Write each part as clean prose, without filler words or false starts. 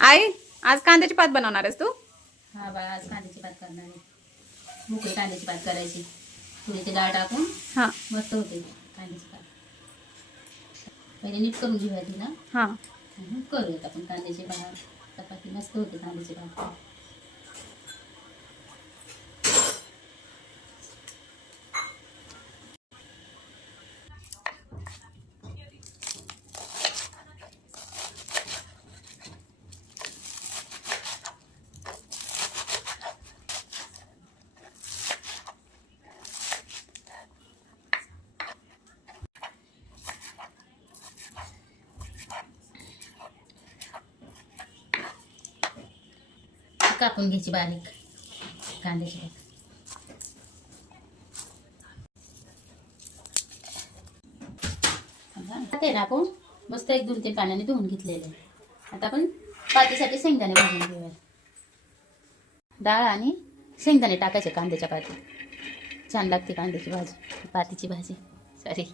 आई आज कांद्याची पात बनवणार आहेस तू? हा बाळा, आज कांद्याची भात करणार आहे. मोकळी कांद्याची भात करायची. तुरीची डाळ टाकून हां मस्त होते कांद्याची भात. पहिले नीट करून घेऊया ती ना. हां. करूयात आपण कांद्याची भात. चपाती मस्त होते कांद्याची भात. कापून घ्यायची बारीक कांद्याची भात. ते ना आपण मस्त 1-2-3 पाण्याने धुवून घेतलेले. आता आपण पातीसाठी शेंगदाणे भाजून घेऊया. डाळ आणि शेंगदाणे टाकायचे कांद्याच्या पातीत. छान लागते कांद्याची भाजी, पातीची भाजी. सॉरी.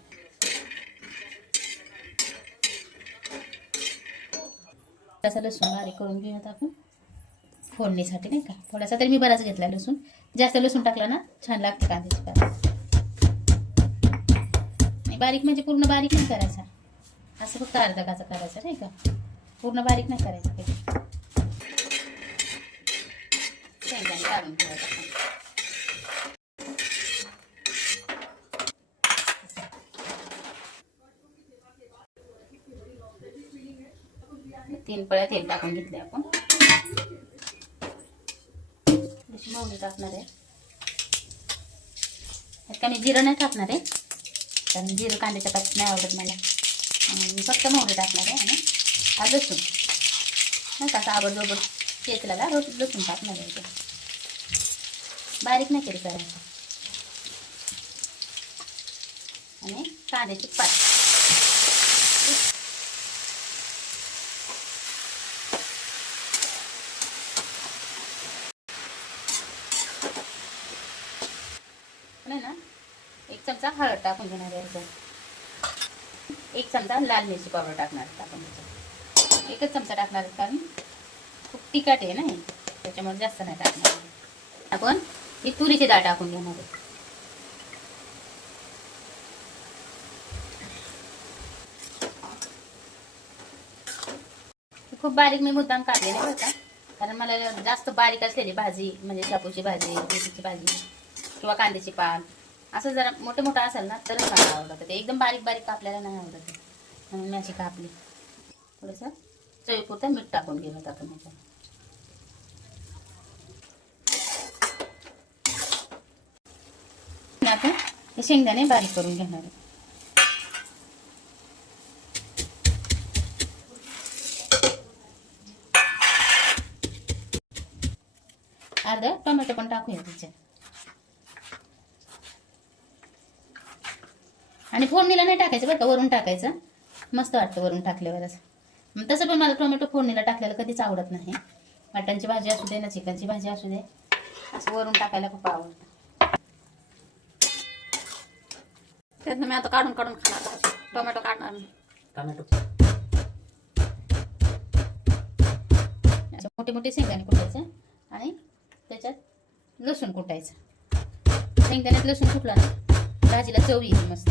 तसा लसूण बारीक करून घेऊयात आपण फोडणीसाठी, नाही का. थोडासा तरी मी बराच घेतला लसूण. जास्त लसूण टाकला ना छान लागते कांद्याची भाजी. बारीक म्हणजे पूर्ण बारीक नाही करायचा, असं फक्त अर्धा काचा करायचा, नाही का. पूर्ण बारीक नाही करायचं कधी. शेंगदाणे काढून ठेवायचं. 3 पळ्या तेल टाकून घेतले आपण. अशी मोहरी टाकणार आहे. त्यात काय मी जिरं नाही टाकणार आहे, कारण जिरं कांद्याच्या पातीत नाही आवडत मला. फक्त मोहरी टाकणार आहे आणि हा लसूण नाही का, असा आबडजोबड चेचलेला लसूण टाकणार आहे. बारीक नाही केली करायचं. आणि कांद्याची पात. ना 1 चमचा हळद टाकून घेणार आहे. 1 चमचा लाल मिरची पावडर टाकणार टाकून. 1च चमचा टाकणार कारण खूप तिखट आहे ना, त्याच्यामुळे जास्त नाही टाकणार. आपण ही तुरीची डाळ टाकून घेणार आहे. खूप बारीक मी मुद्दाम काढलेले बरं का, कारण मला जास्त बारीक असलेली भाजी म्हणजे शापूची भाजी, मेथीची भाजी किंवा कांद्याची पात असं जरा मोठं मोठं असेल ना तरच मला आवडतं. ते एकदम बारीक बारीक कापल्याला नाही आवडत, म्हणून मी अशी कापली. थोडंसं चवीपुरतं मीठ टाकून घेऊयात आपण ह्याच्यात. आपण हे शेंगदाणे बारीक करून घेणार आहे. अर्धा टोमॅटो पण टाकूया त्याच्यात. आणि फोडणीला नाही टाकायचं बरं का, वरून टाकायचं. मस्त वाटतं वरून टाकल्यावरच. तसं पण मला टोमॅटो फोडणीला टाकलेलं कधीच आवडत नाही. मटणची भाजी असू दे ना चिकनची भाजी असू दे, असं वरून टाकायला खूप आवडतं. त्यातनं मी आता काढून काढून खाणार. टोमॅटो काढणार मी. टोमॅटो मोठे मोठे शेंगदाणे कुटायचे आणि त्याच्यात लसूण कुटायचं. शेंगदाण्यात लसूण कुटला ना भाजीला चव येईल मस्त.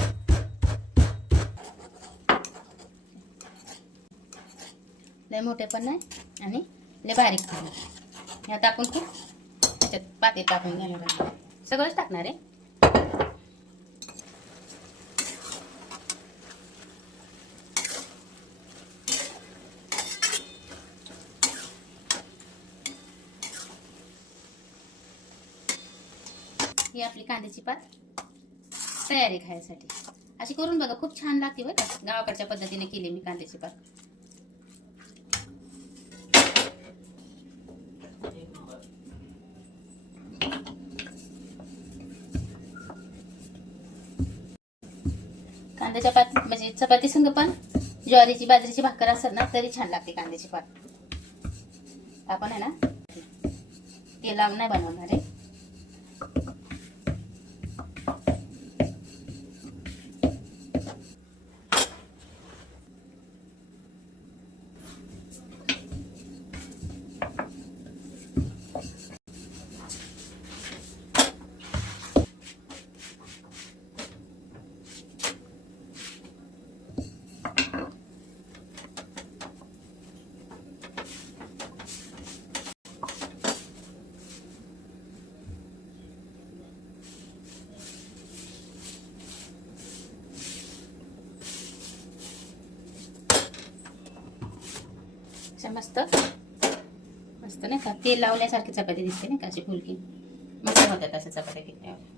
लय मोठे पण नाही आणि लय बारीक पण नाही. आता आपण खूप त्याच्यात पातेत टाकून घेणार आहे. सगळंच टाकणार आहे. ही आपली कांद्याची पात तयारी खायसाठी. अशी करून बघा, खूप छान लागते बरं का. गावाकडच्या पद्धतीने केली मी कांद्याची पात. कांद्याच्या पात म्हणजे चपाती संग पण ज्वारीची बाजरीची भाकर असेल ना तरी छान लागते कांद्याची पात. आपण आहे ना तेल लावून नाही बनवणार आहे. अशा मस्त मस्त नाही का तेल लावल्यासारखी चपाती दिसते नाही का अशी फुलकी मस्त होतात असं चपात्या केल्यावर.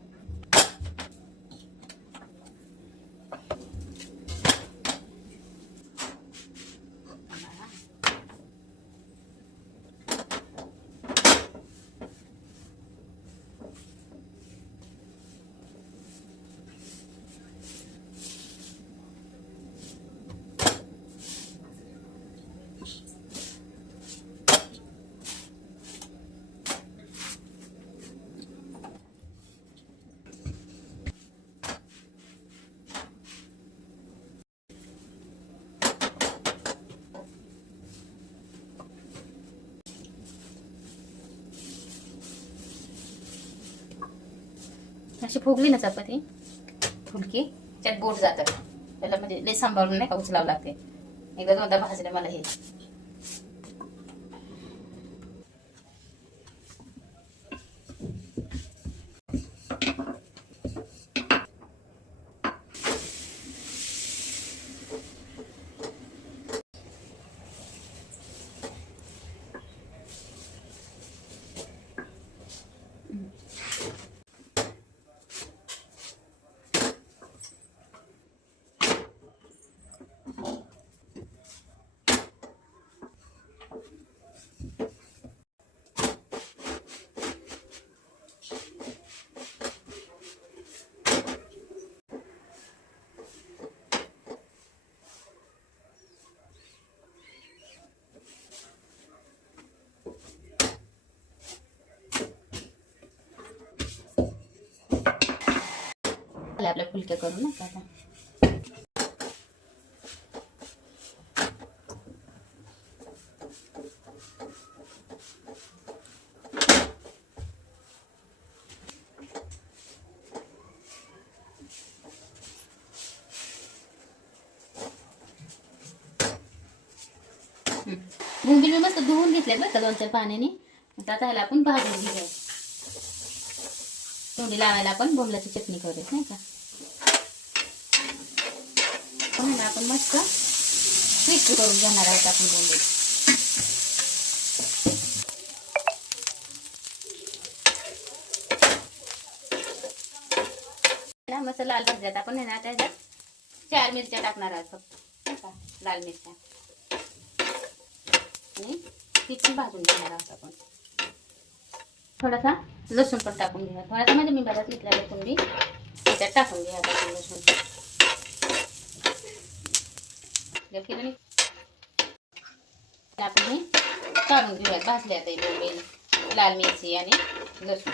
अशी फुगली ना चपाती फुलकी त्यात बोट जातात त्याला म्हणजे लय सांभाळून नाही का उचलावं लागते. एकदा दोनदा भाजले मला हे. आपल्या फुलक्या करून ना आता बोंबील मी मस्त धुवून घेतले बरं का 2-4 पाण्याने. आता ह्याला आपण भाजून घेऊया. तोंडी लावायला आपण बोंबलाची चटणी करूया नाही का. पण आपण मस्त क्रिस्पी करून घेणार आहोत आपण बोंबील. मस्त लाल भाज्यात आपण ना त्याच्यात 4 मिरच्या टाकणार आहोत फक्त नाही का लाल मिरच्या आणि ती पण भाजून घेणार आहोत आपण. थोडासा लसूण पण टाकून घ्या. थोडासा म्हणजे मी बराच घेतला लसूण बी त्याच्यात टाकून घ्या. आता लसूण केलं नाही आपण हे काढून घेऊयात. भाजले आता बोंबील लाल मिरची आणि लसूण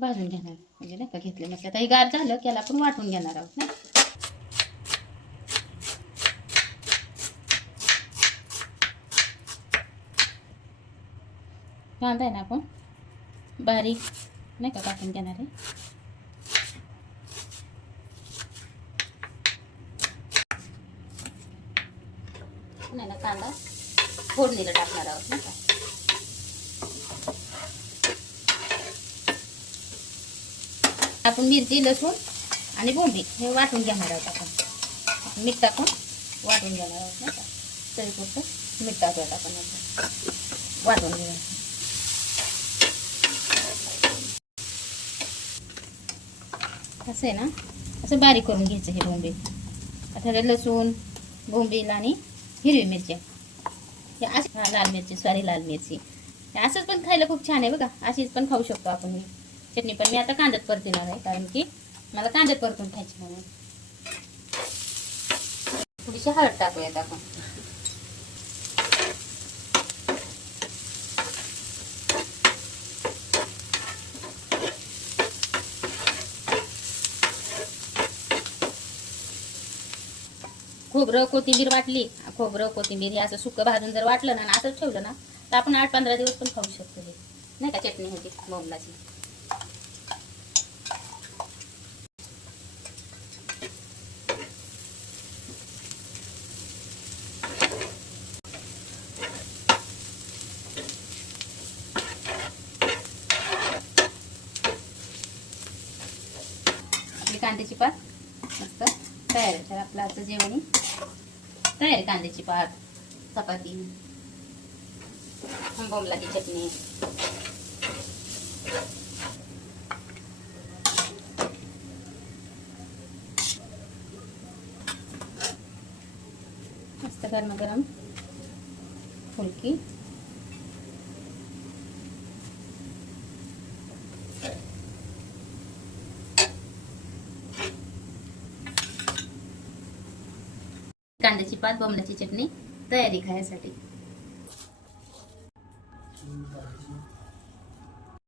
भाजून घेणार म्हणजे नाही का घेतले मस्त. आता हे गार झालं की याला आपण वाटून घेणार आहोत ना. कांदा आहे ना आपण बारीक नाही का कापून घेणार आहे. नाही ना कांदा फोडणीला टाकणार आहोत नाही का. आपण मिरची लसूण आणि बोंबील हे वाटून घेणार आहोत. आपण मीठ टाकून वाटून घेणार आहोत नाही का. चवीपुरतं मीठ टाकूयात आपण वाटून घेऊया. असं आहे ना असं बारीक करून घ्यायचं हे बोंबील. आता लसूण बोंबील आणि हिरवी मिरची हे अशी लाल मिरची लाल मिरची असंच पण खायला खूप छान आहे बघा. अशीच पण खाऊ शकतो आपण ही चटणी. पण मी आता कांद्यात परतणार आहे कारण की मला कांद्यात परतून खायची म्हणून. थोडीशी हळद टाकूयात आपण. खोबरं कोथिंबीर वाटली. खोबरं कोथिंबीर हे असं सुकं भाजून जर वाटलं ना असंच ठेवलं ना तर आपण 8-15 दिवस पण खाऊ शकतो हे नाही का. चटणी होती बोंबलाची. आपली कांद्याची पात मस्त तयार आहे. तर आपलं आजचं जेवण तयार आहे. कांद्याची पात, चपाती, बोंबलाची चटणी. मस्त गरम फुलकी. कांद्याची पात, बोंबलाची चटणी तयारी खायसाठी.